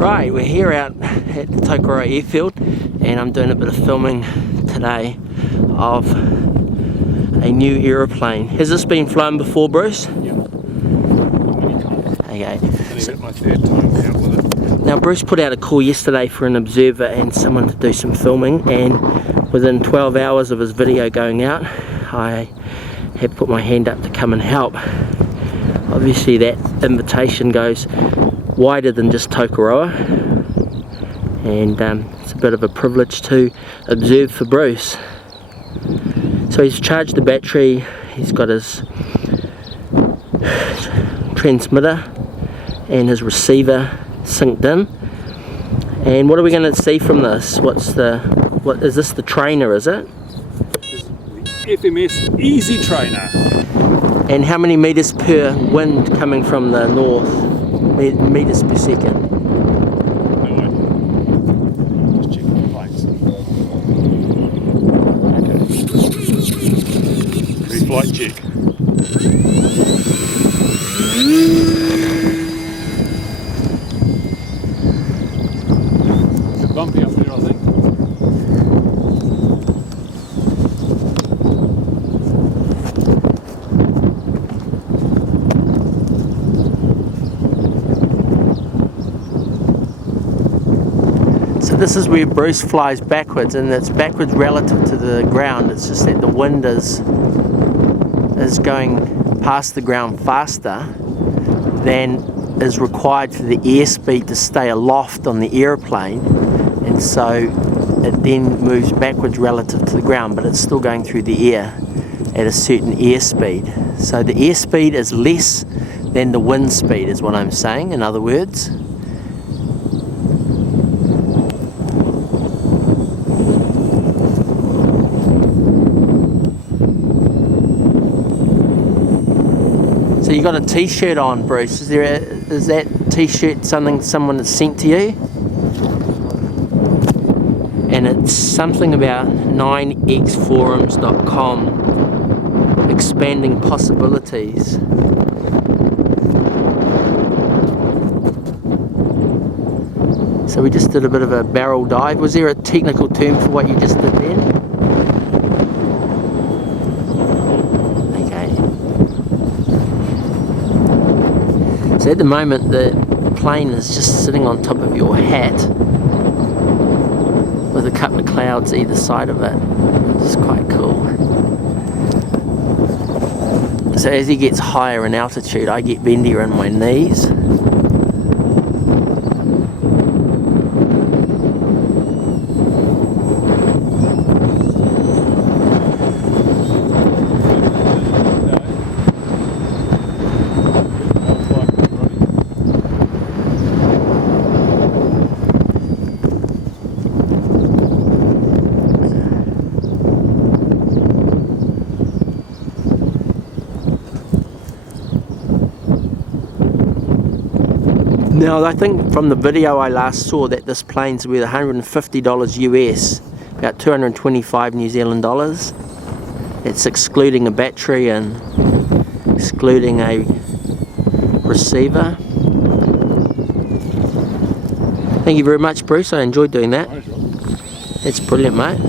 Right, we're here out at the Tokoroa Airfield and I'm doing a bit of filming today of a new aeroplane. Has this been flown before, Bruce? Yeah, many times. Okay. Only about my third time out with it. Now Bruce put out a call yesterday for an observer and someone to do some filming, and within 12 hours of his video going out I have put my hand up to come and help. Obviously that invitation goes wider than just Tokoroa, and it's a bit of a privilege to observe for Bruce. So he's charged the battery, he's got his transmitter and his receiver synced in, and what are we going to see from this? What is this, the trainer, is it? The FMS Easy Trainer. And how many meters per wind coming from the north? Meters per second? No idea. Just checking the flights. Okay. Pre-flight check. It's a bit bumpy up there, I think. So this is where Bruce flies backwards, and it's backwards relative to the ground. It's just that the wind is going past the ground faster than is required for the airspeed to stay aloft on the aeroplane, and so it then moves backwards relative to the ground, but it's still going through the air at a certain airspeed. So the airspeed is less than the wind speed, is what I'm saying, in other words. So you got a t-shirt on, Bruce. Is that t-shirt something someone has sent to you? And it's something about 9xforums.com, expanding possibilities. So we just did a bit of a barrel dive. Was there a technical term for what you just did then? So at the moment the plane is just sitting on top of your hat with a couple of clouds either side of it. It's quite cool. So as he gets higher in altitude I get bendier in my knees. Now I think from the video I last saw that this plane's worth $150 US, about 225 New Zealand dollars. It's excluding a battery and excluding a receiver. Thank you very much, Bruce, I enjoyed doing that. It's brilliant, mate.